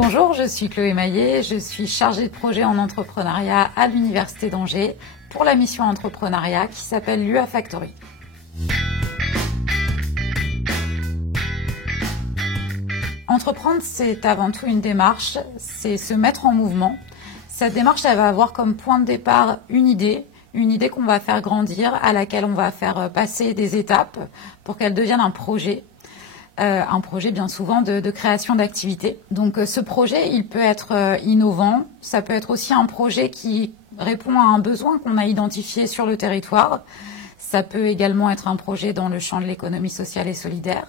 Bonjour, je suis Chloé Maillet, je suis chargée de projet en entrepreneuriat à l'Université d'Angers pour la mission entrepreneuriat qui s'appelle l'UA Factory. Entreprendre, c'est avant tout une démarche, c'est se mettre en mouvement. Cette démarche, elle va avoir comme point de départ une idée qu'on va faire grandir, à laquelle on va faire passer des étapes pour qu'elle devienne un projet bien souvent de création d'activités. Donc ce projet, il peut être innovant, ça peut être aussi un projet qui répond à un besoin qu'on a identifié sur le territoire. Ça peut également être un projet dans le champ de l'économie sociale et solidaire,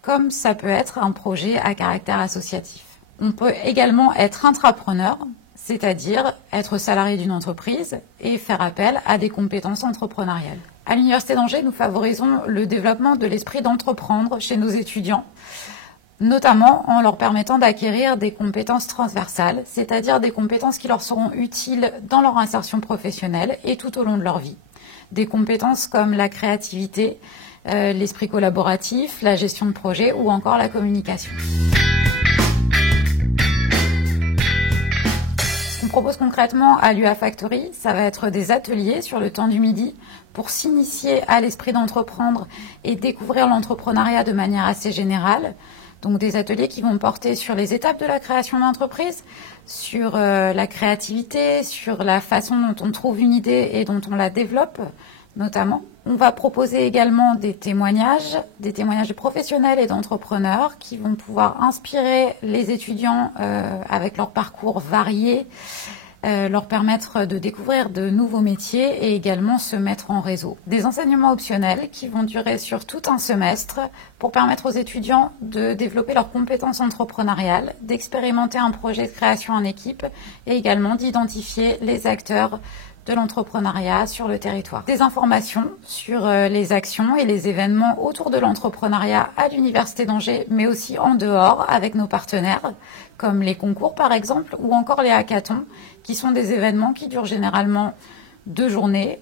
comme ça peut être un projet à caractère associatif. On peut également être intrapreneur, c'est-à-dire être salarié d'une entreprise et faire appel à des compétences entrepreneuriales. À l'Université d'Angers, nous favorisons le développement de l'esprit d'entreprendre chez nos étudiants, notamment en leur permettant d'acquérir des compétences transversales, c'est-à-dire des compétences qui leur seront utiles dans leur insertion professionnelle et tout au long de leur vie. Des compétences comme la créativité, l'esprit collaboratif, la gestion de projet ou encore la communication. Ce qu'on propose concrètement à l'UA Factory, ça va être des ateliers sur le temps du midi pour s'initier à l'esprit d'entreprendre et découvrir l'entrepreneuriat de manière assez générale. Donc des ateliers qui vont porter sur les étapes de la création d'entreprise, sur la créativité, sur la façon dont on trouve une idée et dont on la développe notamment. On va proposer également des témoignages de professionnels et d'entrepreneurs qui vont pouvoir inspirer les étudiants avec leur parcours varié, leur permettre de découvrir de nouveaux métiers et également se mettre en réseau. Des enseignements optionnels qui vont durer sur tout un semestre pour permettre aux étudiants de développer leurs compétences entrepreneuriales, d'expérimenter un projet de création en équipe et également d'identifier les acteurs de l'entrepreneuriat sur le territoire. Des informations sur les actions et les événements autour de l'entrepreneuriat à l'Université d'Angers, mais aussi en dehors avec nos partenaires, comme les concours par exemple, ou encore les hackathons, qui sont des événements qui durent généralement 2 journées,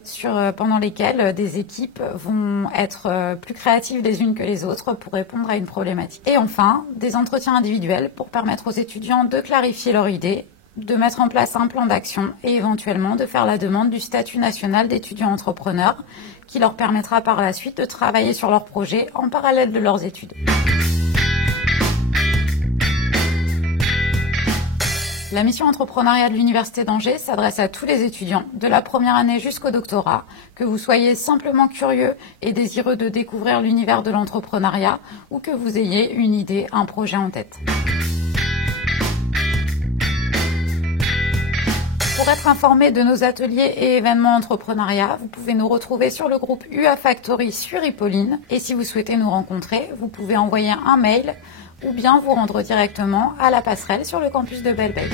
pendant lesquelles des équipes vont être plus créatives les unes que les autres pour répondre à une problématique. Et enfin, des entretiens individuels pour permettre aux étudiants de clarifier leur idée, de mettre en place un plan d'action et éventuellement de faire la demande du statut national d'étudiant entrepreneur qui leur permettra par la suite de travailler sur leur projet en parallèle de leurs études. La mission entrepreneuriat de l'Université d'Angers s'adresse à tous les étudiants, de la première année jusqu'au doctorat, que vous soyez simplement curieux et désireux de découvrir l'univers de l'entrepreneuriat ou que vous ayez une idée, un projet en tête. Pour être informé de nos ateliers et événements entrepreneuriat, vous pouvez nous retrouver sur le groupe UA Factory sur Hippolyne. Et si vous souhaitez nous rencontrer, vous pouvez envoyer un mail ou bien vous rendre directement à la passerelle sur le campus de Belle-Veille.